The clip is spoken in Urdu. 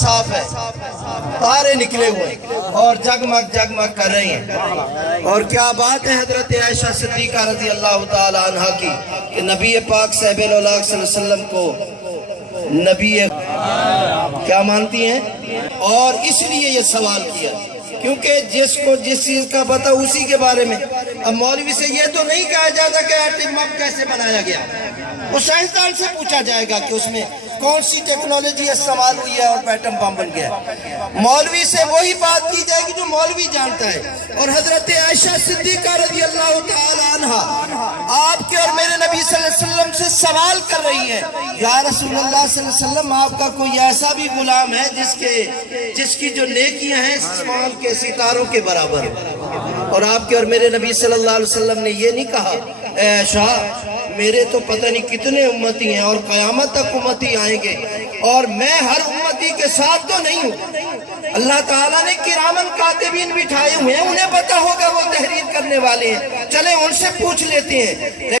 صاف ہے، تارے نکلے ہوئے اور جگمگ جگمگ کر رہے ہیں۔ اور کیا بات ہے حضرت عائشہ صدیقہ رضی اللہ تعالی عنہ کی کہ نبی پاک صاحب الاولاق صلی اللہ علیہ وسلم کو نبی کیا مانتی ہیں؟ اور اس لیے یہ سوال کیا کیونکہ جس کو جس چیز کا پتہ اسی کے بارے میں۔ اب مولوی سے یہ تو نہیں کہا جاتا کہ ایٹم بم کیسے بنایا گیا، وہ سائنسدان سے پوچھا جائے گا کہ اس میں کون سی ٹیکنالوجی استعمال ہوئی ہے اور ایٹم بم بن گیا۔ مولوی سے وہی بات کی جائے گی جو مولوی جانتا ہے۔ اور حضرت عائشہ صدیقہ رضی اللہ تعالی عنہ آپ کے اور میرے نبی صلی اللہ علیہ وسلم سے سوال کر رہی ہیں، یا رسول اللہ صلی اللہ علیہ وسلم آپ کا کوئی ایسا بھی غلام ہے جس کی جو نیکیاں ہیں آسمان کے ستاروں کے برابر؟ اور آپ کے اور میرے نبی صلی اللہ علیہ وسلم نے یہ نہیں کہا اے عائشہ میرے تو پتہ نہیں کتنے امتی ہیں اور قیامت تک امتی آئیں گے اور میں ہر امتی کے ساتھ تو نہیں ہوں۔ اللہ تعالیٰ نے کرامن کاتبین بٹھائے ہوئے ہیں، انہیں پتہ ہوگا وہ تحریر کرنے والے ہیں، چلیں ان سے پوچھ لیتے ہیں۔